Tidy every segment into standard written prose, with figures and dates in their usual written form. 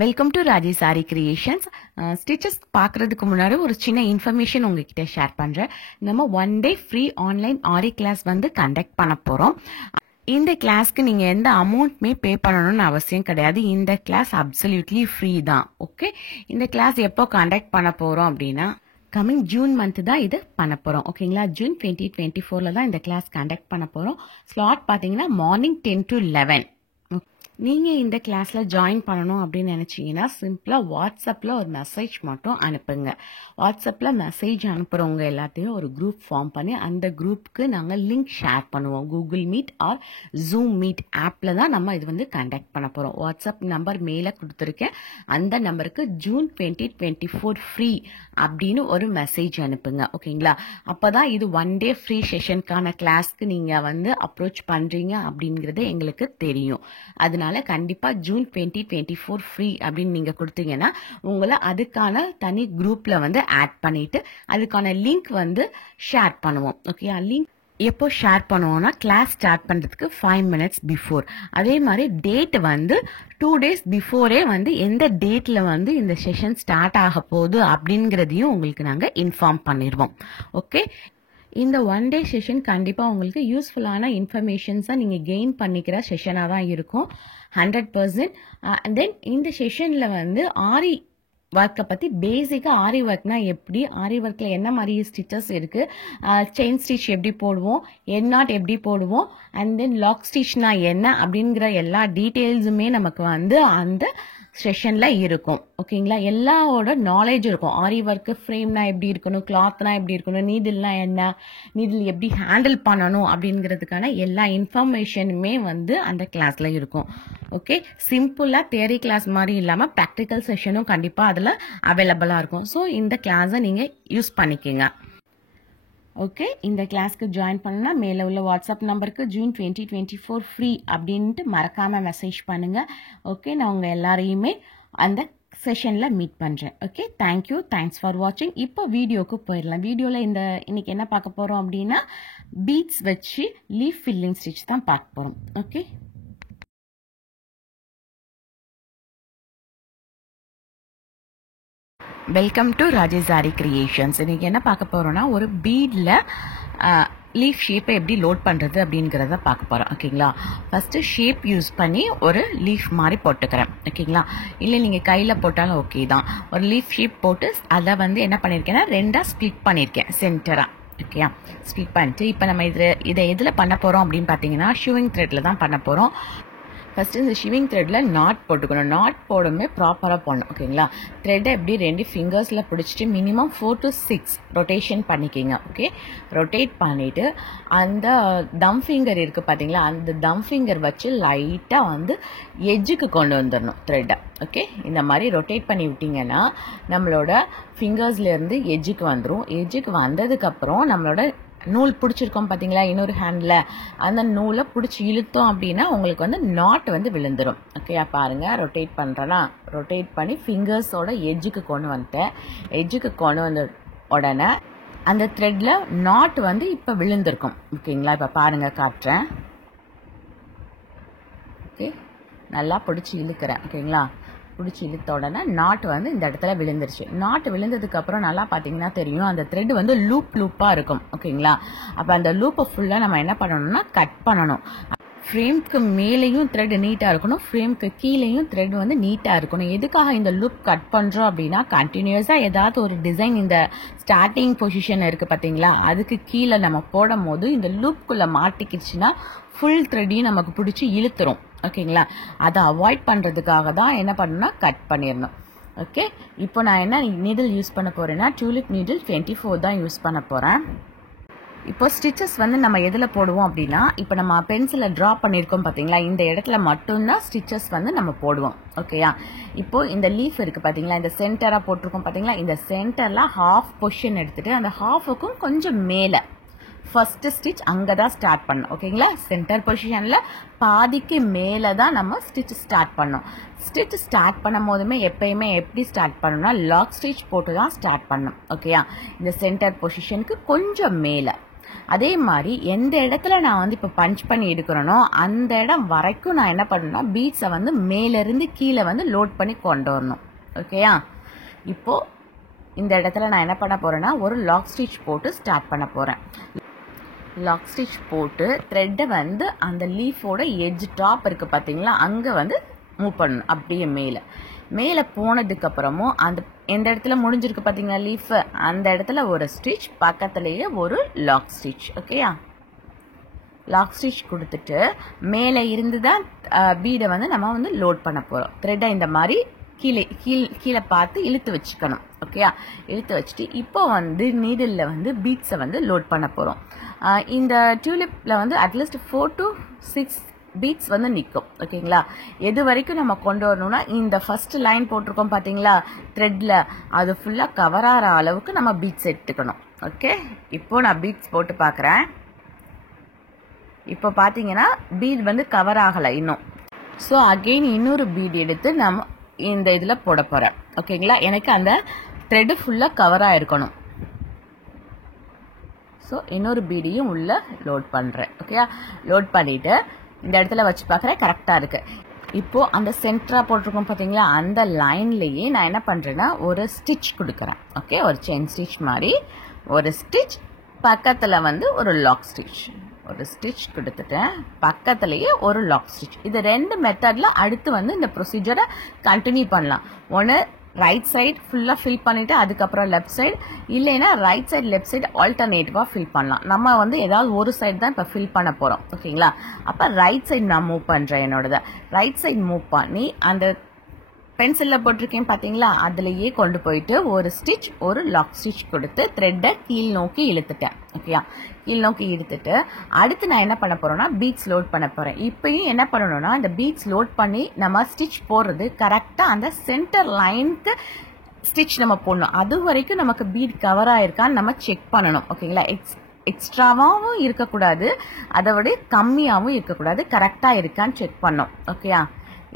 Welcome to Raji sorry creations. Stitches பார்க்கறதுக்கு முன்னாடி ஒரு சின்ன இன்ஃபர்மேஷன் உங்ககிட்ட ஷேர் பண்ணுறேன். நம்ம 1 டே ஃப்ரீ ஆன்லைன் ஆரி கிளாஸ் வந்து கண்டக்ட் பண்ண போகிறோம். இந்த கிளாஸ்க்கு நீங்கள் எந்த அமௌண்ட்மே பே பண்ணணும்னு அவசியம் கிடையாது. இந்த கிளாஸ் அப்சல்யூட்லி ஃப்ரீ தான். ஓகே, இந்த கிளாஸ் எப்போ கண்டக்ட் பண்ண போகிறோம் அப்படின்னா கமிங் ஜூன் மந்த் தான் இது பண்ண போகிறோம். ஓகேங்களா, ஜூன் 2024 தான் இந்த கிளாஸ் கண்டக்ட் பண்ண போகிறோம். ஸ்லாட் பார்த்தீங்கன்னா மார்னிங் 10 to 11. நீங்கள் இந்த கிளாஸில் ஜாயின் பண்ணணும் அப்படின்னு நினச்சிங்கன்னா சிம்பிளாக வாட்ஸ்அப்பில் ஒரு மெசேஜ் மட்டும் அனுப்புங்க. வாட்ஸ்அப்பில் மெசேஜ் அனுப்புகிறவங்க எல்லாத்தையும் ஒரு குரூப் ஃபார்ம் பண்ணி அந்த குரூப்புக்கு நாங்கள் லிங்க் ஷேர் பண்ணுவோம். Google Meet or Zoom meet ஆப்பில் தான் நம்ம இது வந்து கண்டக்ட் பண்ண போகிறோம். வாட்ஸ்அப் நம்பர் மேலே கொடுத்துருக்கேன். அந்த நம்பருக்கு ஜூன் 2024 ஃப்ரீ அப்படின்னு ஒரு மெசேஜ் அனுப்புங்க. ஓகேங்களா, அப்போ தான் இது 1 டே ஃப்ரீ செஷனுக்கான கிளாஸ்க்கு நீங்கள் வந்து அப்ரோச் பண்ணுறீங்க அப்படிங்கிறது எங்களுக்கு தெரியும். அதனால கண்டிப்பா ஜூன் 2024 ஃப்ரீ அப்படின்னு நீங்க கொடுத்தீங்கன்னா உங்களை அதுக்கான தனி குரூப்ல வந்து ஆட் பண்ணிட்டு அதுக்கான லிங்க் வந்து ஷேர் பண்ணுவோம். ஓகே, லிங்க் எப்போ ஷேர் பண்ணுவோம்னா கிளாஸ் ஸ்டார்ட் பண்றதுக்கு 5 minutes பிஃபோர். அதே மாதிரி டேட் வந்து 2 days பிஃபோரே வந்து எந்த டேட்ல வந்து இந்த செஷன் ஸ்டார்ட் ஆக போகுது அப்படிங்கிறதையும் உங்களுக்கு நாங்கள் இன்ஃபார்ம் பண்ணிடுவோம். ஓகே, இந்த 1 டே செஷன் கண்டிப்பாக உங்களுக்கு யூஸ்ஃபுல்லான இன்ஃபர்மேஷன்ஸை நீங்கள் கெயின் பண்ணிக்கிற செஷனாக தான் இருக்கும் 100%. தென் இந்த செஷனில் வந்து ஆரி ஒர்க்கை பற்றி பேசிக்காக ஆரி ஒர்க்னா எப்படி, ஆரி ஒர்க்கில் என்ன மாதிரி ஸ்டிச்சஸ் இருக்குது, செயின் ஸ்டிச் எப்படி போடுவோம், என் நாட் எப்படி போடுவோம், அண்ட் தென் லாக் ஸ்டிச்னா என்ன அப்படிங்கிற எல்லா டீட்டெயில்ஸுமே நமக்கு வந்து அந்த செஷனில் இருக்கும். ஓகேங்களா, எல்லாவோட நாலேஜ் இருக்கும். ஆரி ஒர்க்கு ஃப்ரேம்னா எப்படி இருக்கணும், கிளாத்னா எப்படி இருக்கணும், நீடில்னா என்ன, நீடில் எப்படி ஹேண்டில் பண்ணணும் அப்படிங்கிறதுக்கான எல்லா இன்ஃபர்மேஷனுமே வந்து அந்த கிளாஸில் இருக்கும். ஓகே, சிம்பிளாக தியரி கிளாஸ் மாதிரி இல்லாமல் ப்ராக்டிக்கல் செஷனும் கண்டிப்பாக அதில் அவைலபிளாக இருக்கும். ஸோ இந்த கிளாஸை நீங்கள் யூஸ் பண்ணிக்கோங்க. ஓகே, இந்த கிளாஸ்க்கு ஜாயின் பண்ணா மேலே உள்ள வாட்ஸ்அப் நம்பருக்கு ஜூன் 2024 ஃப்ரீ அப்படின்ட்டு மறக்காமல் மெசேஜ் பண்ணுங்கள். ஓகே, நான் உங்கள் எல்லாரையுமே அந்த செஷனில் மீட் பண்ணுறேன். ஓகே, தேங்க்யூ, தேங்க்ஸ் ஃபார் வாட்சிங். இப்போ வீடியோக்கு போயிடலாம். வீடியோவில் இன்னைக்கு என்ன பார்க்க போகிறோம் அப்படின்னா பீட்ஸ் வச்சு லீஃப் ஃபில்லிங் ஸ்டிச் தான் பார்க்க போகிறோம். Okay, welcome to Raji sorry creations. இன்னைக்கு என்ன பார்க்க போறோம்னா ஒரு பீட்ல லீஃப் ஷேப்பை எப்படி லோட் பண்ணுறது அப்படிங்கிறத பார்க்க போகிறோம். ஓகேங்களா, ஃபஸ்ட்டு ஷேப் யூஸ் பண்ணி ஒரு லீஃப் மாதிரி போட்டுக்கிறேன். ஓகேங்களா, இல்லை நீங்கள் கையில் போட்டாலும் ஓகே தான். ஒரு லீஃப் ஷேப் போட்டு அதை வந்து என்ன பண்ணியிருக்கேன்னா 2ஆக ஸ்ப்ளிட் பண்ணியிருக்கேன் சென்டராக. ஓகேயா, ஸ்ப்ளிட் பண்ணிட்டு இப்போ நம்ம இதை எதில் பண்ண போகிறோம் அப்படின்னு பார்த்தீங்கன்னா ஷூவிங் த்ரெட்டில் தான் பண்ண போகிறோம். ஃபஸ்ட்டு இந்த ஷிவிங் த்ரெட்டில் நாட் போட்டுக்கணும். நாட் போடுமே ப்ராப்பராக போடணும். ஓகேங்களா, த்ரெட்டை எப்படி 2 ஃபிங்கர்ஸில் பிடிச்சிட்டு மினிமம் 4 to 6 ரொட்டேஷன் பண்ணிக்கிங்க. ஓகே, ரொட்டேட் பண்ணிவிட்டு அந்த தம் ஃபிங்கர் இருக்குது பார்த்தீங்களா, அந்த தம் ஃபிங்கர் வச்சு லைட்டாக வந்து எஜ்ஜுக்கு கொண்டு வந்துடணும் த்ரெட்டை. ஓகே, இந்த மாதிரி ரொட்டேட் பண்ணி விட்டிங்கன்னா நம்மளோட ஃபிங்கர்ஸ்லேருந்து எஜ்ஜுக்கு வந்துடும். எஜ்ஜுக்கு வந்ததுக்கப்புறம் நம்மளோட நூல் பிடிச்சிருக்கோம் பார்த்தீங்களா, இன்னொரு ஹேண்டில் அந்த நூலை பிடிச்சி இழுத்தோம் அப்படின்னா உங்களுக்கு வந்து நாட் வந்து விழுந்துடும். ஓகே, பாருங்கள், ரொட்டேட் பண்ணுறேன்னா ரொட்டேட் பண்ணி ஃபிங்கர்ஸோட எஜ்ஜுக்கு கொண்டு வந்துட்டேன். எஜ்ஜுக்கு கொண்டு வந்த உடனே அந்த த்ரெட்டில் நாட் வந்து இப்போ விழுந்திருக்கும். ஓகேங்களா, இப்போ பாருங்கள், காட்டுறேன். ஓகே, நல்லா பிடிச்சி இழுக்கிறேன். ஓகேங்களா, பிடிச்சி இழுத்த உடனே நாட் வந்து இந்த இடத்துல விழுந்துருச்சு. நாட் விழுந்ததுக்கப்புறம் நல்லா பார்த்தீங்கன்னா தெரியும் அந்த த்ரெட் வந்து லூப்பாக இருக்கும். ஓகேங்களா, அப்போ அந்த லூப்பை ஃபுல்லாக நம்ம என்ன பண்ணணும்னா கட் பண்ணணும். ஃப்ரேம்க்கு மேலேயும் த்ரெட் நீட்டாக இருக்கணும், ஃப்ரேம்க்கு கீழேயும் த்ரெட் வந்து நீட்டாக இருக்கணும். எதுக்காக இந்த லூப் கட் பண்ணுறோம் அப்படின்னா கண்டினியூஸாக ஏதாவது ஒரு டிசைன் இந்த ஸ்டார்டிங் பொசிஷன் இருக்குது பார்த்தீங்களா, அதுக்கு கீழே நம்ம போடும் போது இந்த லூப்குள்ளே மாட்டிக்கிடுச்சுன்னா ஃபுல் த்ரெட்டையும் நமக்கு பிடிச்சி இழுத்துரும். ஓகேங்களா, அதை அவாய்ட் பண்ணுறதுக்காக தான் என்ன பண்ணணும்னா கட் பண்ணிடணும். ஓகே, இப்போ நான் என்ன நீடில் யூஸ் பண்ண போகிறேன்னா டியூலிப் நீடில் 24 தான் யூஸ் பண்ண போகிறேன். இப்போ ஸ்டிச்சஸ் வந்து நம்ம எதில் போடுவோம் அப்படின்னா இப்போ நம்ம பென்சிலை ட்ரா பண்ணியிருக்கோம் பார்த்தீங்களா, இந்த இடத்துல மட்டும்தான் ஸ்டிச்சஸ் வந்து நம்ம போடுவோம். ஓகேயா, இப்போது இந்த லீஃப் இருக்குது பார்த்தீங்களா, இந்த சென்டராக போட்டிருக்கோம் பார்த்தீங்களா, இந்த சென்டரில் ஹாஃப் பொசிஷன் எடுத்துகிட்டு அந்த ஹாஃபுக்கும் கொஞ்சம் மேலே ஃபஸ்ட்டு ஸ்டிச் அங்கே தான் ஸ்டார்ட் பண்ணணும். ஓகேங்களா, சென்டர் பொசிஷனில் பாதிக்கு மேலே தான் நம்ம ஸ்டிச் ஸ்டார்ட் பண்ணோம். ஸ்டிச் ஸ்டார்ட் பண்ணும் போதுமே எப்பயுமே எப்படி ஸ்டார்ட் பண்ணணும்னா லாக் ஸ்டிச் போட்டு தான் ஸ்டார்ட் பண்ணணும். ஓகேயா, இந்த சென்டர் பொசிஷனுக்கு கொஞ்சம் மேலே அதே மாதிரி எந்த இடத்துல நான் வந்து இப்போ பஞ்ச் பண்ணி எடுக்கிறேனோ அந்த இடம் வரைக்கும் நான் என்ன பண்ணணும்னா பீட்ஸை வந்து மேலேருந்து கீழே வந்து லோட் பண்ணி கொண்டு வரணும். ஓகேயா? இப்போது இந்த இடத்துல நான் என்ன பண்ண போகிறேன்னா ஒரு லாக் ஸ்டிச் போட்டு ஸ்டார்ட் பண்ண போகிறேன். லாக் ஸ்டிச் போட்டு த்ரெட்டை வந்து அந்த லீஃபோட எட்ஜ் டாப் இருக்குது பார்த்தீங்களா, அங்கே வந்து மூவ் பண்ணணும். அப்படியே மேலே போனதுக்கப்புறமும் அந்த எந்த இடத்துல முடிஞ்சிருக்கு பார்த்தீங்களா லீஃப், அந்த இடத்துல ஒரு ஸ்டிச், பக்கத்துலேயே ஒரு லாக் ஸ்டிச். ஓகேயா? லாக் ஸ்டிச் கொடுத்துட்டு மேலே இருந்து தான் பீடை வந்து நம்ம வந்து லோட் பண்ண போகிறோம். த்ரெட்டை இந்த மாதிரி கீழே பார்த்து இழுத்து வச்சுக்கணும். ஓகேயா? இழுத்து வச்சுட்டு இப்போ வந்து நீடிலில் வந்து பீட்ஸை வந்து லோட் பண்ண போகிறோம். இந்த டியூலிப்பில் வந்து அட்லீஸ்ட் 4 to 6 பீட்ஸ் வந்து நிற்கும். ஓகேங்களா? எது வரைக்கும் நம்ம கொண்டு வரணும்னா இந்த ஃபர்ஸ்ட் லைன் போட்டிருக்கோம் பார்த்தீங்களா த்ரெட்டில், அது ஃபுல்லாக கவர் ஆகிற அளவுக்கு நம்ம பீட்ஸ் எடுத்துக்கணும். ஓகே, இப்போ நான் பீட்ஸ் போட்டு பார்க்குறேன். இப்போ பார்த்தீங்கன்னா பீட் வந்து கவர் ஆகலை இன்னும். ஸோ அகெயின் இன்னொரு பீட் எடுத்து நம்ம இந்த இதில் போட போகிறேன். ஓகேங்களா? எனக்கு அந்த த்ரெட்டு ஃபுல்லாக கவராக இருக்கணும். ஸோ இன்னொரு பீடியும் உள்ளே லோட் பண்ணுறேன். ஓகேயா? லோட் பண்ணிவிட்டு இந்த இடத்துல வச்சு பார்க்குறேன், கரெக்டாக இருக்குது. இப்போது அந்த சென்டராக போட்டிருக்கோம் பார்த்தீங்களா, அந்த லைன்லேயே நான் என்ன பண்ணுறேன்னா ஒரு ஸ்டிச் கொடுக்குறேன். ஓகே, ஒரு செயின் ஸ்டிச் மாதிரி ஒரு ஸ்டிச், பக்கத்தில் வந்து ஒரு லாக் ஸ்டிச், ஒரு ஸ்டிச் கொடுத்துட்டேன், பக்கத்துலேயே ஒரு லாக் ஸ்டிச். இது 2 மெத்தடில் அடுத்து வந்து இந்த ப்ரொசீஜரை கண்டினியூ பண்ணலாம். ஒன்று ரைட் சைடு ஃபுல்லாக ஃபில் பண்ணிவிட்டு அதுக்கப்புறம் லெஃப்ட் சைடு, இல்லைன்னா ரைட் சைடு லெஃப்ட் சைடு ஆல்டர்னேட்டிவாக ஃபில் பண்ணலாம். நம்ம வந்து ஏதாவது ஒரு சைடு தான் இப்போ ஃபில் பண்ண போகிறோம். ஓகேங்களா? அப்போ ரைட் சைடு நான் மூவ் பண்ணுறேன். என்னோடதை ரைட் சைடு மூவ் பண்ணி அந்த பென்சிலில் போட்டிருக்கேன் பார்த்தீங்களா, அதுலேயே கொண்டு போயிட்டு ஒரு ஸ்டிச், ஒரு லாக் ஸ்டிச் கொடுத்து த்ரெட்டை கீழ் நோக்கி இழுத்துட்டேன். ஓகேயா? கீழ் நோக்கி இழுத்துட்டு அடுத்து நான் என்ன பண்ண போகிறேன்னா பீட்ஸ் லோட் பண்ண போகிறேன். இப்பயும் என்ன பண்ணணும்னா இந்த பீட்ஸ் லோட் பண்ணி நம்ம ஸ்டிச் போடுறது கரெக்டாக அந்த சென்டர் லைனுக்கு ஸ்டிச் நம்ம போடணும். அது வரைக்கும் நமக்கு பீட் கவர் ஆயிருக்கான்னு நம்ம செக் பண்ணணும். ஓகேங்களா? எக்ஸ்ட்ராவாகவும் இருக்கக்கூடாது, அதை விட கம்மியாகவும் இருக்கக்கூடாது, கரெக்டாக இருக்கான்னு செக் பண்ணோம். ஓகேயா?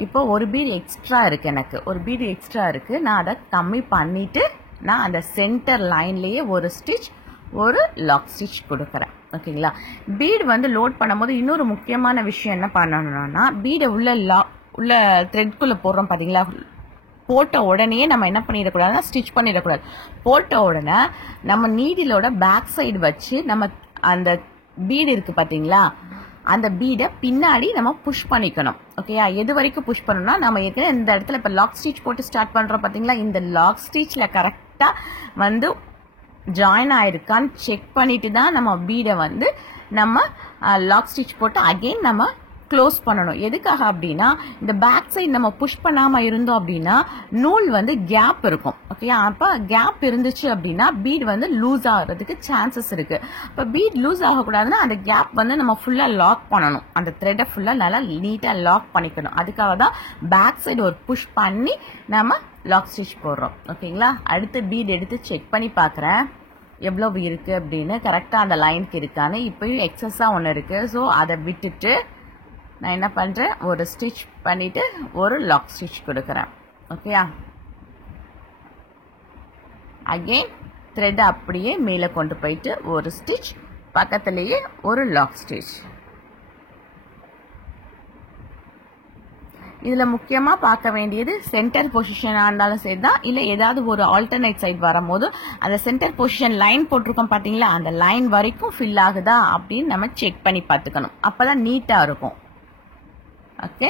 இப்போ ஒரு பீடு எக்ஸ்ட்ரா இருக்குது, எனக்கு ஒரு பீடு எக்ஸ்ட்ரா இருக்குது. நான் அதை கம்மி பண்ணிவிட்டு நான் அந்த சென்டர் லைன்லேயே ஒரு ஸ்டிச், ஒரு லாக் ஸ்டிச் கொடுக்குறேன். ஓகேங்களா? பீடு வந்து லோட் பண்ணும்போது இன்னொரு முக்கியமான விஷயம் என்ன பண்ணணும்னா பீடை உள்ள த்ரெட்குள்ளே போடுறோம் பார்த்தீங்களா, போட்ட உடனே நம்ம என்ன பண்ணிடக்கூடாதுன்னா ஸ்டிச் பண்ணிடக்கூடாது. போட்ட உடனே நம்ம நீடிலோட பேக் சைடு வச்சு நம்ம அந்த பீடு இருக்குது பார்த்தீங்களா, அந்த பீடை பின்னாடி நம்ம புஷ் பண்ணிக்கணும். ஓகேயா? எது வரைக்கும் புஷ் பண்ணணும்னா நம்ம ஏற்கனவே இந்த இடத்துல இப்போ லாக் ஸ்டிச் போட்டு ஸ்டார்ட் பண்ணுறோம் பார்த்தீங்களா, இந்த லாக் ஸ்டிச்சில் கரெக்டாக வந்து ஜாயின் ஆயிருக்கான்னு செக் பண்ணிட்டு தான் நம்ம பீடை வந்து நம்ம லாக் ஸ்டிச் போட்டு அகெயின் நம்ம க்ளோஸ் பண்ணணும். எதுக்காக அப்படின்னா இந்த பேக் சைடு நம்ம புஷ் பண்ணாமல் இருந்தோம் அப்படின்னா நூல் வந்து கேப் இருக்கும். ஓகேயா? அப்போ கேப் இருந்துச்சு அப்படின்னா பீட் வந்து லூஸ் ஆகிறதுக்கு சான்சஸ் இருக்கு. இப்போ பீட் லூஸ் ஆகக்கூடாதுன்னா அந்த கேப் வந்து நம்ம ஃபுல்லாக லாக் பண்ணணும். அந்த த்ரெட்டை ஃபுல்லாக நல்லா நீட்டாக லாக் பண்ணிக்கணும். அதுக்காக தான் பேக் சைடு ஒரு புஷ் பண்ணி நம்ம லாக் ஸ்டிச் போடுறோம். ஓகேங்களா? அடுத்து பீட் எடுத்து செக் பண்ணி பார்க்குறேன் எவ்வளோ இருக்குது அப்படின்னு, கரெக்டாக அந்த லைனுக்கு இருக்கான்னு. இப்போயும் எக்ஸஸாக ஒன்று இருக்குது. ஸோ அதை விட்டுட்டு நான் என்ன பண்ணுறேன், ஒரு ஸ்டிச் பண்ணிவிட்டு ஒரு லாக் ஸ்டிச் கொடுக்குறேன். ஓகேயா? அகெயின் த்ரெட் அப்படியே மேலே கொண்டு போயிட்டு ஒரு ஸ்டிச், பக்கத்துலேயே ஒரு லாக் ஸ்டிச். இதில் முக்கியமாக பார்க்க வேண்டியது சென்டர் பொசிஷனாக இருந்தாலும் சரி தான், இல்லை ஏதாவது ஒரு ஆல்டர்னேட் சைட் வரும்போது அந்த சென்டர் பொசிஷன் லைன் போட்டிருக்கோம் பார்த்தீங்களா, அந்த லைன் வரைக்கும் ஃபில் ஆகுதா அப்படின்னு நம்ம செக் பண்ணி பார்த்துக்கணும். அப்போ தான் நீட்டாக இருக்கும். ஓகே,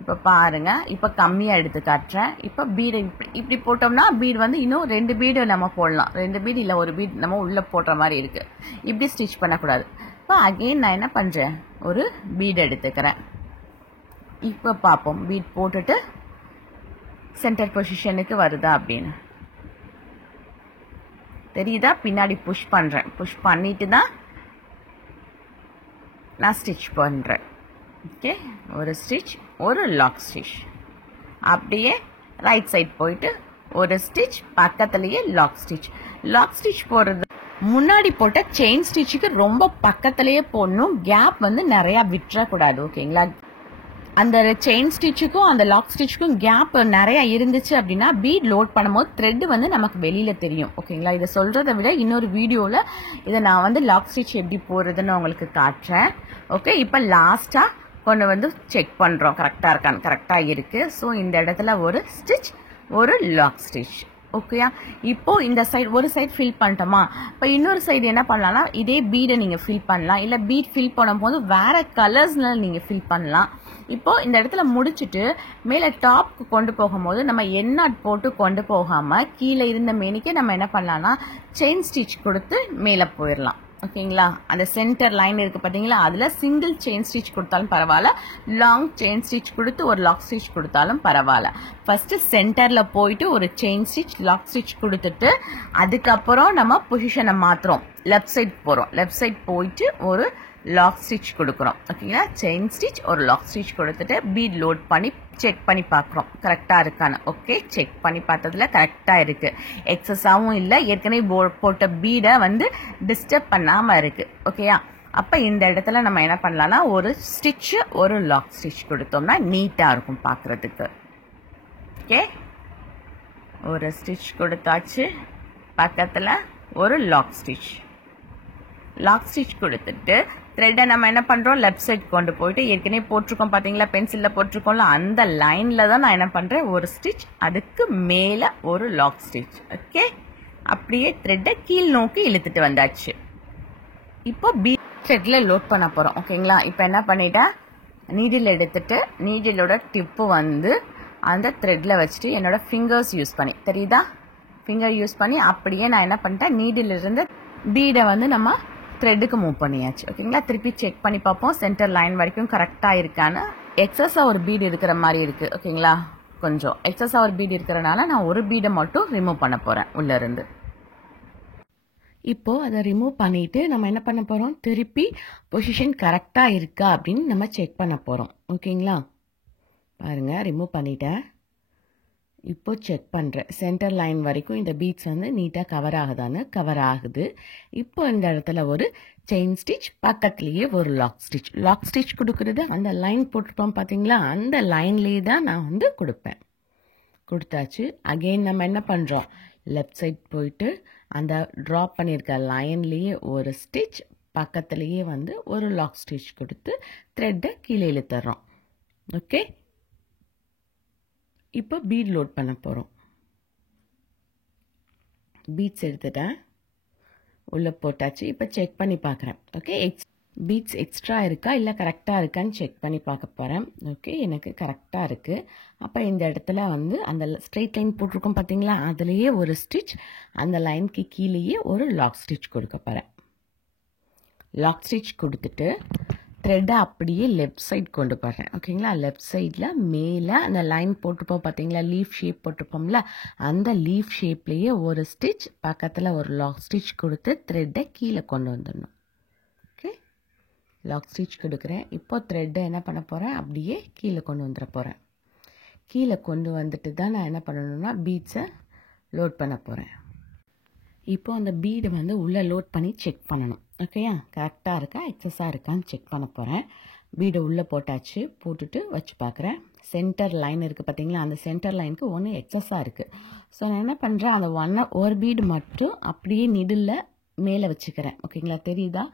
இப்போ பாருங்க, இப்போ கம்மியாக எடுத்து காட்டுறேன். இப்போ பீடு இப்படி போட்டோம்னா பீடு வந்து இன்னும் 2 பீடு நம்ம போடலாம். 2 பீடு இல்லை ஒரு பீட் நம்ம உள்ளே போடுற மாதிரி இருக்குது. இப்படி ஸ்டிச் பண்ணக்கூடாது. இப்போ அகெயின் நான் என்ன பண்ணுறேன், ஒரு பீடு எடுத்துக்கிறேன். இப்போ பார்ப்போம் பீட் போட்டுட்டு சென்டர் பொசிஷனுக்கு வருதா அப்படின்னு. தெரியுதா? பின்னாடி புஷ் பண்ணுறேன். புஷ் பண்ணிட்டு தான் நான் ஸ்டிச் பண்ணுறேன். ஓகே, ஒரு ஸ்டிச், ஒரு லாக் ஸ்டிச். அப்படியே ரைட் சைட் போயிட்டு ஒரு ஸ்டிச், பக்கத்துலேயே லாக் ஸ்டிச். லாக் ஸ்டிச் போடுறது முன்னாடி போட்ட செயின் ஸ்டிச்சுக்கு ரொம்ப பக்கத்துலேயே போடணும். கேப் வந்து நிறையா விட்டுறக்கூடாது. ஓகேங்களா? அந்த செயின் ஸ்டிச்சுக்கும் அந்த லாக் ஸ்டிச்சுக்கும் கேப் நிறைய இருந்துச்சு அப்படின்னா பீட் லோட் பண்ணும்போது த்ரெட் வந்து நமக்கு வெளியில தெரியும். ஓகேங்களா, இதை சொல்றதை விட இன்னொரு வீடியோல இதை நான் வந்து லாக் ஸ்டிச் எப்படி போடுறதுன்னு உங்களுக்கு காட்டுறேன். ஓகே, இப்போ லாஸ்டா கொண்டு வந்து செக் பண்றோம் கரெக்டா இருக்கான்னு. கரெக்டா இருக்கு. ஸோ இந்த இடத்துல ஒரு ஸ்டிச், ஒரு லாக் ஸ்டிச். ஓகேயா, இப்போ இந்த சைடு ஒரு சைடு ஃபில் பண்ணிட்டோமா, இப்போ இன்னொரு சைடு என்ன பண்ணலாம்னா இதே பீடை நீங்க ஃபில் பண்ணலாம், இல்ல பீட் ஃபில் பண்ணும்போது வேற கலர்ஸ்ல நீங்க ஃபில் பண்ணலாம். இப்போ இந்த இடத்துல முடிச்சுட்டு மேல டாப்க்கு கொண்டு போகும்போது நம்ம எண்ணாட் போட்டு கொண்டு போகாம கீழே இருந்த மேனிக்கு நம்ம என்ன பண்ணலாம்னா செயின் ஸ்டிச் கொடுத்து மேல போயிடலாம். ஓகேங்களா, அந்த சென்டர் லைன் இருக்கு பாத்தீங்களா, அதுல சிங்கிள் செயின் ஸ்டிச் கொடுத்தாலும் பரவாயில்ல, லாங் செயின் ஸ்டிச் கொடுத்து ஒரு லாக் ஸ்டிச் கொடுத்தாலும் பரவாயில்ல. ஃபர்ஸ்ட் சென்டர்ல போயிட்டு ஒரு செயின் ஸ்டிச், லாக் ஸ்டிச் கொடுத்துட்டு அதுக்கப்புறம் நம்ம பொசிஷனை மாத்துறோம், லெஃப்ட் சைட் போறோம். லெஃப்ட் சைட் போயிட்டு ஒரு லாக் ஸ்டிச் கொடுக்குறோம். ஓகேங்களா, செயின் ஸ்டிச் ஒரு லாக் ஸ்டிச் கொடுத்துட்டு பீட் லோட் பண்ணி செக் பண்ணி பார்க்குறோம் கரெக்டா இருக்கான்னு. ஓகே, செக் பண்ணி பார்த்ததுல கரெக்டா இருக்கு, எக்ஸஸாவும் இல்லை, ஏற்கனவே போட்ட பீடை வந்து டிஸ்டர்ப் பண்ணாம இருக்கு. ஓகேயா, அப்ப இந்த இடத்துல நம்ம என்ன பண்ணலாம்னா ஒரு ஸ்டிச், ஒரு லாக் ஸ்டிச் கொடுத்தோம்னா நீட்டா இருக்கும் பார்க்கிறதுக்கு. ஓகே, ஒரு ஸ்டிச் கொடுத்தாச்சு, பக்கத்துல ஒரு லாக் ஸ்டிச். லாக் ஸ்டிச் கொடுத்துட்டு த்ரெட்டை நம்ம என்ன பண்றோம் லெஃப்ட் சைட் கொண்டு போயிட்டு ஏற்கனவே போட்டிருக்கோம் பாத்தீங்களா, பென்சில்ல போட்டிருக்கோம்ல, அந்த லைன்ல தான் நான் என்ன பண்றேன் ஒரு ஸ்டிச், அதுக்கு மேல ஒரு லாக் ஸ்டிச். ஓகே, அப்படியே த்ரெட்டை கீழ் நோக்கி இழுத்துட்டு வந்தாச்சு. இப்போ பீட் த்ரெட்ல லோட் பண்ண போறோம். ஓகேங்களா, இப்போ என்ன பண்ணிட்டேன், நீடில் எடுத்துட்டு நீடிலோட டிப்பு வந்து அந்த த்ரெட்ல வச்சுட்டு என்னோட ஃபிங்கர்ஸ் யூஸ் பண்ணி, தெரியுதா, ஃபிங்கர் யூஸ் பண்ணி அப்படியே நான் என்ன பண்ணிட்டேன் நீடில் இருந்து பீடை வந்து நம்ம த்ரெட்டுக்கு மூவ் பண்ணியாச்சு. ஓகேங்களா, திருப்பி செக் பண்ணி பார்ப்போம் சென்டர் லைன் வரைக்கும் கரெக்டா இருக்கான்னு. எக்ஸஸா ஒரு பீட் இருக்கிற மாதிரி இருக்கு. ஓகேங்களா, கொஞ்சம் எக்ஸஸா ஒரு பீட் இருக்கிறனால நான் ஒரு பீடை மட்டும் ரிமூவ் பண்ண போறேன் உள்ள இருந்து. இப்போ அதை ரிமூவ் பண்ணிட்டு நம்ம என்ன பண்ண போறோம், திருப்பி பொசிஷன் கரெக்டா இருக்கா அப்படின்னு நம்ம செக் பண்ண போறோம். ஓகேங்களா, பாருங்க ரிமூவ் பண்ணிட்டேன். இப்போ செக் பண்ணுறேன் சென்டர் லைன் வரைக்கும் இந்த பீட்ஸ் வந்து நீட்டாக கவர் ஆகுதான்னு. கவர் ஆகுது. இப்போ இந்த இடத்துல ஒரு செயின் ஸ்டிச், பக்கத்துலேயே ஒரு லாக் ஸ்டிச். லாக் ஸ்டிச் கொடுக்குறது அந்த லைன் போட்டுருப்போம் பார்த்தீங்களா, அந்த லைன்லேயே தான் நான் வந்து கொடுப்பேன். கொடுத்தாச்சு. அகெயின் நம்ம என்ன பண்ணுறோம், லெஃப்ட் சைட் போயிட்டு அந்த ட்ராப் பண்ணியிருக்க லைன்லேயே ஒரு ஸ்டிச், பக்கத்துலேயே வந்து ஒரு லாக் ஸ்டிச் கொடுத்து த்ரெட்டை கீழே இழுத்துறோம். ஓகே, இப்போ பீட் லோட் பண்ண போகிறோம். பீட்ஸ் எடுத்துட்டேன், உள்ளே போட்டாச்சு. இப்போ செக் பண்ணி பார்க்குறேன். ஓகே, பீட்ஸ் எக்ஸ்ட்ரா இருக்கா இல்லை கரெக்டாக இருக்கான்னு செக் பண்ணி பார்க்க போகிறேன். ஓகே, எனக்கு கரெக்டாக இருக்குது. அப்போ இந்த இடத்துல வந்து அந்த ஸ்ட்ரெயிட் லைன் போட்டிருக்கோம் பார்த்தீங்களா, அதுலேயே ஒரு ஸ்டிச், அந்த லைனுக்கு கீழேயே ஒரு லாக் ஸ்டிச் கொடுக்க போகிறேன். லாக் ஸ்டிச் கொடுத்துட்டு த்ரெட்டை அப்படியே லெஃப்ட் சைட் கொண்டு போடுறேன். ஓகேங்களா, லெஃப்ட் சைடில் மேலே அந்த லைன் போட்டுப்போம் பார்த்தீங்களா, லீஃப் ஷேப் போட்டுப்போம்ல, அந்த லீஃப் ஷேப்லேயே ஒரு ஸ்டிச், பக்கத்தில் ஒரு லாக் ஸ்டிச் கொடுத்து த்ரெட்டை கீழே கொண்டு வந்துடணும். ஓகே, லாக் ஸ்டிச் கொடுக்குறேன். இப்போ த்ரெட்டை என்ன பண்ண போகிறேன், அப்படியே கீழே கொண்டு வந்துட போகிறேன். கீழே கொண்டு வந்துட்டு தான் நான் என்ன பண்ணணும்னா பீட்ஸை லோட் பண்ண போகிறேன். இப்போ அந்த பீடை வந்து உள்ளே லோட் பண்ணி செக் பண்ணணும். ஓகேயா, கரெக்டாக இருக்கா எக்ஸஸாக இருக்கான்னு செக் பண்ண போகிறேன். பீடை உள்ளே போட்டாச்சு. போட்டுட்டு வச்சு பார்க்குறேன். சென்டர் லைன் இருக்குது பார்த்தீங்களா, அந்த சென்டர் லைனுக்கு ஒன்று எக்ஸஸாக இருக்குது. ஸோ நான் என்ன பண்ணுறேன், அந்த ஒரு பீடு மட்டும் அப்படியே நிடில் மேலே வச்சுக்கிறேன். ஓகேங்களா, தெரியுதா,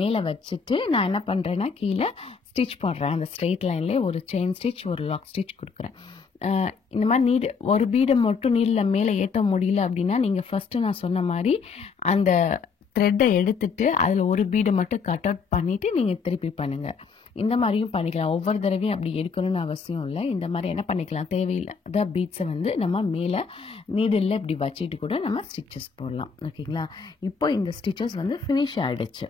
மேலே வச்சுட்டு நான் என்ன பண்ணுறேன்னா கீழே ஸ்டிச் பண்ணுறேன். அந்த ஸ்ட்ரெயிட் லைன்லேயே ஒரு செயின் ஸ்டிச், ஒரு லாக் ஸ்டிச் கொடுக்குறேன். இந்த மாதிரி ஒரு பீடை மட்டும் நீடில் மேலே ஏற்ற முடியல அப்படின்னா நீங்கள் ஃபஸ்ட்டு நான் சொன்ன மாதிரி அந்த த்ரெட்டை எடுத்துட்டு அதில் ஒரு பீடை மட்டும் கட் அவுட் பண்ணிவிட்டு நீங்கள் திருப்பி பண்ணுங்கள். இந்த மாதிரியும் பண்ணிக்கலாம். ஒவ்வொரு தடவையும் அப்படி எடுக்கணும்னு அவசியம் இல்லை. இந்த மாதிரி என்ன பண்ணிக்கலாம், தேவையில்லாத பீட்ஸை வந்து நம்ம மேலே நீடில் இப்படி வச்சுட்டு கூட நம்ம ஸ்டிச்சஸ் போடலாம். ஓகேங்களா, இப்போ இந்த ஸ்டிச்சஸ் வந்து ஃபினிஷ் ஆகிடுச்சு.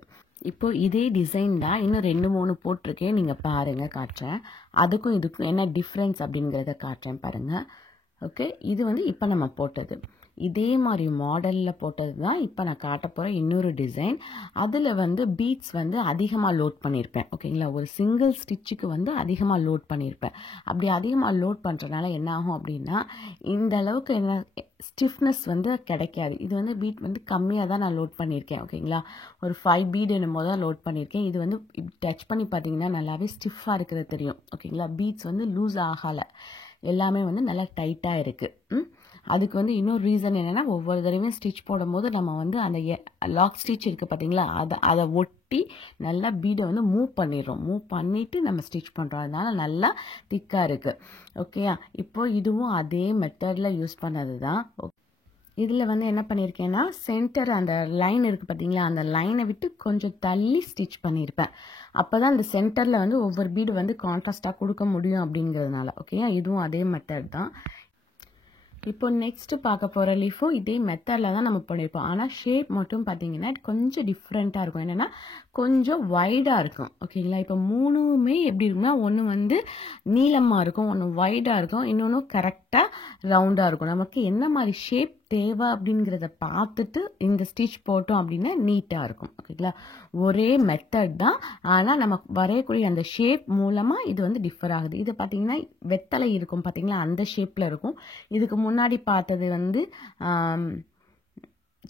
இப்போ இதே டிசைன் தான் இன்னும் 2-3 போட்டிருக்கேன், நீங்கள் பாருங்கள், காட்டுறேன். அதுக்கும் இதுக்கும் என்ன டிஃப்ரென்ஸ் அப்படிங்கிறத காட்டுறேன் பாருங்கள். ஓகே, இது வந்து இப்போ நம்ம போட்டது. இதே மாதிரி மாடலில் போட்டது தான் இப்போ நான் காட்ட போகிற இன்னொரு டிசைன். அதில் வந்து பீட்ஸ் வந்து அதிகமாக லோட் பண்ணியிருப்பேன். ஓகேங்களா, ஒரு சிங்கிள் ஸ்டிச்சுக்கு வந்து அதிகமாக லோட் பண்ணியிருப்பேன். அப்படி அதிகமாக லோட் பண்ணுறதுனால என்ன ஆகும் அப்படின்னா, இந்த அளவுக்கு என்ன ஸ்டிஃப்னஸ் வந்து கிடைக்காது. இது வந்து பீட் வந்து கம்மியாக தான் நான் லோட் பண்ணியிருக்கேன். ஓகேங்களா, ஒரு 5 பீட் என்னமோ தான் லோட் பண்ணியிருக்கேன். இது வந்து டச் பண்ணி பார்த்தீங்கன்னா நல்லாவே ஸ்டிஃபாக இருக்கிறது தெரியும். ஓகேங்களா, பீட்ஸ் வந்து லூஸ் ஆகலை, எல்லாமே வந்து நல்லா டைட்டாக இருக்குது. அதுக்கு வந்து இன்னொரு ரீசன் என்னென்னா, ஒவ்வொரு தடவையும் ஸ்டிச் போடும்போது நம்ம வந்து அந்த லாக் ஸ்டிச் இருக்குது பார்த்தீங்களா, அதை ஒட்டி நல்லா பீடை வந்து மூவ் பண்ணிவிட்டு நம்ம ஸ்டிச் பண்ணுறோம். அதனால நல்லா திக்காக இருக்குது. ஓகேயா, இப்போ இதுவும் அதே மெத்தடில் யூஸ் பண்ணது தான். இதில் வந்து என்ன பண்ணியிருக்கேன்னா, சென்டர் அந்த லைன் இருக்குது பார்த்தீங்களா, அந்த லைனை விட்டு கொஞ்சம் தள்ளி ஸ்டிச் பண்ணியிருப்பேன். அப்போ தான் அந்த சென்டரில் வந்து ஒவ்வொரு பீடு வந்து கான்ட்ராஸ்டாக கொடுக்க முடியும் அப்படிங்கிறதுனால. ஓகேயா, இதுவும் அதே மெத்தட் தான். இப்போ நெக்ஸ்ட் பார்க்க போகிற லீஃபும் இதே மெத்தடில் தான் நம்ம பண்ணியிருப்போம். ஆனால் ஷேப் மட்டும் பார்த்தீங்கன்னா கொஞ்சம் டிஃப்ரெண்ட்டாக இருக்கும். என்னென்னா கொஞ்சம் வைடாக இருக்கும். ஓகேங்களா, இப்போ 3மே எப்படி இருக்குன்னா, ஒன்று வந்து நீளமாக இருக்கும், ஒன்று வைடாக இருக்கும், இன்னொன்று கரெக்டாக ரவுண்டாக இருக்கும். நமக்கு என்ன மாதிரி ஷேப் தேவை அப்படிங்கிறத பார்த்துட்டு இந்த ஸ்டிச் போட்டோம் அப்படின்னா நீட்டாக இருக்கும். ஓகேங்களா, ஒரே மெத்தட் தான், ஆனால் நமக்கு வரையக்கூடிய அந்த ஷேப் மூலமாக இது வந்து டிஃபர் ஆகுது. இது பார்த்தீங்கன்னா வெத்தலை இருக்கும் பார்த்தீங்களா, அந்த ஷேப்பில் இருக்கும். இதுக்கு முன்னாடி பார்த்தது வந்து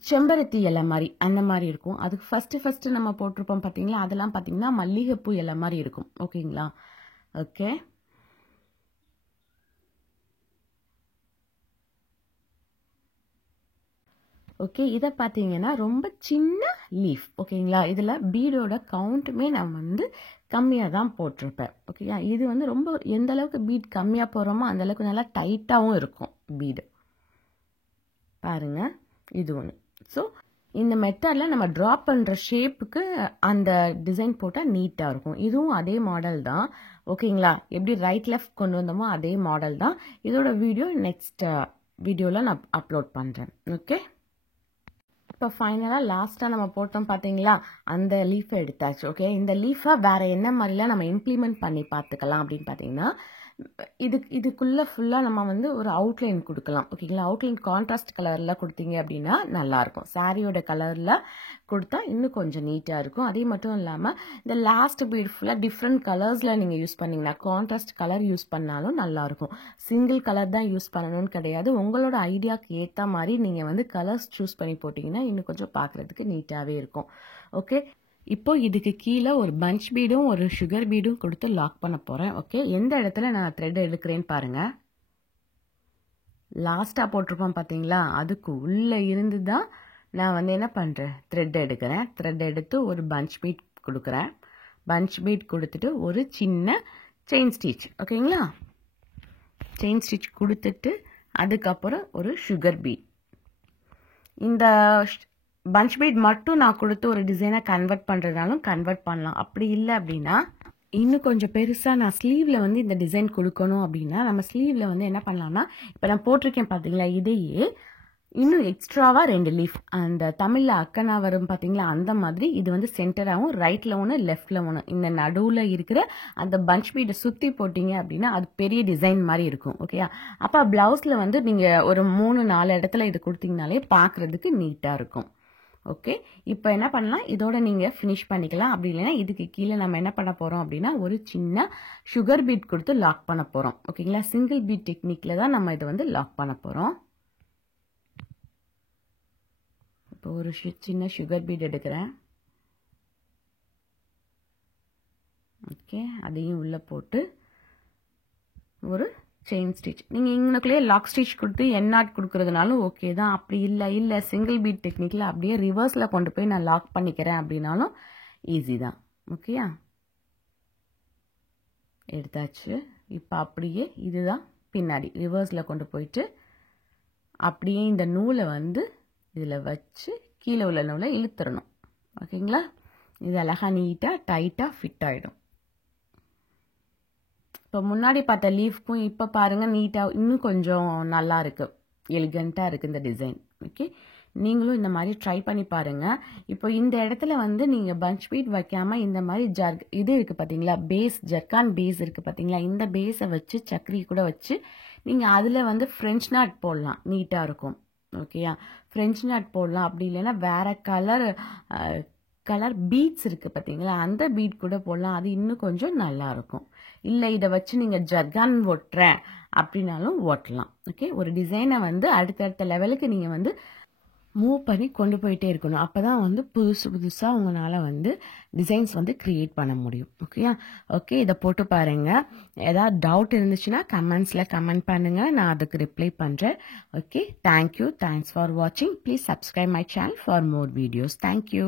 செம்பருத்தி இலை மாதிரி அந்த மாதிரி இருக்கும். அதுக்கு ஃபஸ்ட்டு நம்ம போட்டிருப்போம் பார்த்தீங்களா, அதெல்லாம் பார்த்தீங்கன்னா மல்லிகைப்பூ இலை மாதிரி இருக்கும். ஓகேங்களா, ஓகே. ஓகே, இதை பார்த்தீங்கன்னா ரொம்ப சின்ன லீஃப். ஓகேங்களா, இதில் பீடோட கவுண்ட்டுமே நான் வந்து கம்மியாக தான் போட்டிருப்பேன். ஓகேங்களா, இது வந்து ரொம்ப எந்த அளவுக்கு பீட் கம்மியாக போடுறோமோ அந்த அளவுக்கு நல்லா டைட்டாகவும் இருக்கும் பீடு. பாருங்க, இது ஒன்று. ஸோ இந்த மெத்தடில் நம்ம ட்ராப் பண்ணுற ஷேப்புக்கு அந்த டிசைன் போட்டால் நீட்டாக இருக்கும். இதுவும் அதே மாடல் தான். ஓகேங்களா, எப்படி ரைட் லெஃப்ட் கொண்டு வந்தோமோ அதே மாடல் தான். இதோட வீடியோ நெக்ஸ்ட் வீடியோவில் நான் அப்லோட் பண்ணுறேன். ஓகே, இப்போ ஃபைனலாக லாஸ்ட்டாக நம்ம போட்டோம் பார்த்தீங்களா, அந்த லீஃபை எடுத்தாச்சு. ஓகே, இந்த லீஃபை வேறு என்ன மாதிரிலாம் நம்ம இம்ப்ளிமெண்ட் பண்ணி பார்த்துக்கலாம் அப்படின்னு பார்த்தீங்கன்னா, இதுக்குள்ளே ஃபுல்லாக நம்ம வந்து ஒரு அவுட்லைன் கொடுக்கலாம். ஓகேங்களா, அவுட்லைன் கான்ட்ராஸ்ட் கலரில் கொடுத்தீங்க அப்படின்னா நல்லாயிருக்கும். சாரியோட கலரில் கொடுத்தா இன்னும் கொஞ்சம் நீட்டாக இருக்கும். அதே மட்டும் இல்லாமல் இந்த லாஸ்ட் பீட் ஃபுல்லாக டிஃப்ரெண்ட் கலர்ஸில் நீங்கள் யூஸ் பண்ணிங்கன்னா, கான்ட்ராஸ்ட் கலர் யூஸ் பண்ணாலும் நல்லாயிருக்கும். சிங்கிள் கலர் தான் யூஸ் பண்ணணும்னு கிடையாது. உங்களோட ஐடியாவுக்கு ஏற்ற மாதிரி நீங்கள் வந்து கலர்ஸ் சூஸ் பண்ணி போட்டிங்கன்னா இன்னும் கொஞ்சம் பார்க்குறதுக்கு நீட்டாகவே இருக்கும். ஓகே, இப்போ இதுக்கு கீழே ஒரு பஞ்ச் பீடும் ஒரு சுகர் பீடும் கொடுத்து லாக் பண்ண போகிறேன். ஓகே, எந்த இடத்துல நான் த்ரெட் எடுக்கிறேன்னு பாருங்கள். லாஸ்ட்டாக போட்டிருப்போம் பார்த்தீங்களா, அதுக்கு உள்ளே இருந்து தான் நான் வந்து என்ன பண்ணுறேன், த்ரெட் எடுக்கிறேன். த்ரெட் எடுத்து ஒரு பஞ்ச் பீட் கொடுக்குறேன். பஞ்ச் பீட் கொடுத்துட்டு ஒரு சின்ன செயின் ஸ்டிச். ஓகேங்களா, செயின் ஸ்டிச் கொடுத்துட்டு அதுக்கப்புறம் ஒரு சுகர் பீட். இந்த பஞ்ச் பீட் மட்டும் நான் கொடுத்து ஒரு டிசைனை கன்வெர்ட் பண்ணுறதுனாலும் கன்வெர்ட் பண்ணலாம். அப்படி இல்லை அப்படின்னா இன்னும் கொஞ்சம் பெருசாக நான் ஸ்லீவில் வந்து இந்த டிசைன் கொடுக்கணும் அப்படின்னா நம்ம ஸ்லீவில் வந்து என்ன பண்ணலாம்னா, இப்போ நான் போட்டிருக்கேன் பார்த்தீங்களா, இதையே இன்னும் எக்ஸ்ட்ராவாக 2 லீஃப் அந்த தமிழில் அக்கனா வரும் பார்த்தீங்களா, அந்த மாதிரி இது வந்து சென்டராகவும் ரைட்டில் ஒன்று லெஃப்டில் ஒன்று இந்த நடுவில் இருக்கிற அந்த பஞ்ச் பீட்டை சுற்றி போட்டிங்க அப்படின்னா அது பெரிய டிசைன் மாதிரி இருக்கும். ஓகேயா, அப்போ ப்ளவுஸில் வந்து நீங்கள் ஒரு 3-4 இடத்துல இது கொடுத்தீங்கனாலே பார்க்குறதுக்கு நீட்டாக இருக்கும். ஓகே, இப்போ என்ன பண்ணலாம், இதோட நீங்கள் ஃபினிஷ் பண்ணிக்கலாம். அப்படி இல்லைன்னா இதுக்கு கீழே நம்ம என்ன பண்ண போகிறோம் அப்படின்னா ஒரு சின்ன சுகர் பீட் கொடுத்து லாக் பண்ண போகிறோம். ஓகேங்களா, சிங்கிள் பீட் டெக்னிக்கில் தான் நம்ம இதை வந்து லாக் பண்ண போகிறோம். இப்போ ஒரு சின்ன சுகர் பீட் எடுக்கிறேன். ஓகே, அதையும் உள்ளே போட்டு ஒரு செயின் ஸ்டிச். நீங்கள் இங்கனக்குள்ளேயே லாக் ஸ்டிச் கொடுத்து எண்ணாட் கொடுக்குறதுனாலும் ஓகே தான். அப்படி இல்லை சிங்கிள் பீட் டெக்னிக்கில் அப்படியே ரிவர்ஸில் கொண்டு போய் நான் லாக் பண்ணிக்கிறேன் அப்படின்னாலும் ஈஸி தான். ஓகேயா, எடுத்தாச்சு. இப்போ அப்படியே இதுதான் பின்னாடி ரிவர்ஸில் கொண்டு போயிட்டு அப்படியே இந்த நூலை வந்து இதில் வச்சு கீழே உள்ள நூலை இழுத்துடணும். ஓகேங்களா, இது அழகாக நீட்டாக டைட்டாக ஃபிட் ஆகிடும். இப்போ முன்னாடி பார்த்த லீஃப்க்கும் இப்போ பாருங்கள் நீட்டாக இன்னும் கொஞ்சம் நல்லா இருக்குது, எலிகண்ட்டாக இருக்குது இந்த டிசைன். ஓகே, நீங்களும் இந்த மாதிரி ட்ரை பண்ணி பாருங்கள். இப்போ இந்த இடத்துல வந்து நீங்கள் பஞ்ச் பீட் வைக்காமல் இந்த மாதிரி இது இருக்குது பார்த்தீங்களா, பேஸ் ஜர்கான் பேஸ் இருக்குது பார்த்தீங்களா, இந்த பேஸை வச்சு சக்கரி கூட வச்சு நீங்கள் அதில் வந்து ஃப்ரெஞ்ச் நாட் போடலாம், நீட்டாக இருக்கும். ஓகேயா. ஃப்ரெஞ்ச் நாட் போடலாம், அப்படி இல்லைன்னா வேற கலர் பீட்ஸ் இருக்கு பார்த்தீங்களா, அந்த பீட் கூட போடலாம், அது இன்னும் கொஞ்சம் நல்லா இருக்கும். இல்லை இதை வச்சு நீங்கள் ஜர்கான் ஒட்டுறேன் அப்படின்னாலும் ஓட்டலாம். ஓகே, ஒரு டிசைனை வந்து அடுத்தடுத்த லெவலுக்கு நீங்கள் வந்து மூவ் பண்ணி கொண்டு போயிட்டே இருக்கணும். அப்போ தான் வந்து புதுசாக உங்களால் வந்து டிசைன்ஸ் வந்து க்ரியேட் பண்ண முடியும். ஓகேயா. ஓகே, இதை போட்டு பாருங்கள். ஏதாவது டவுட் இருந்துச்சுன்னா கமெண்ட்ஸில் கமெண்ட் பண்ணுங்கள், நான் அதுக்கு ரிப்ளை பண்ணுறேன். Okay, thank you. தேங்க்ஸ் ஃபார் வாட்சிங். Please subscribe my channel for more videos. Thank you.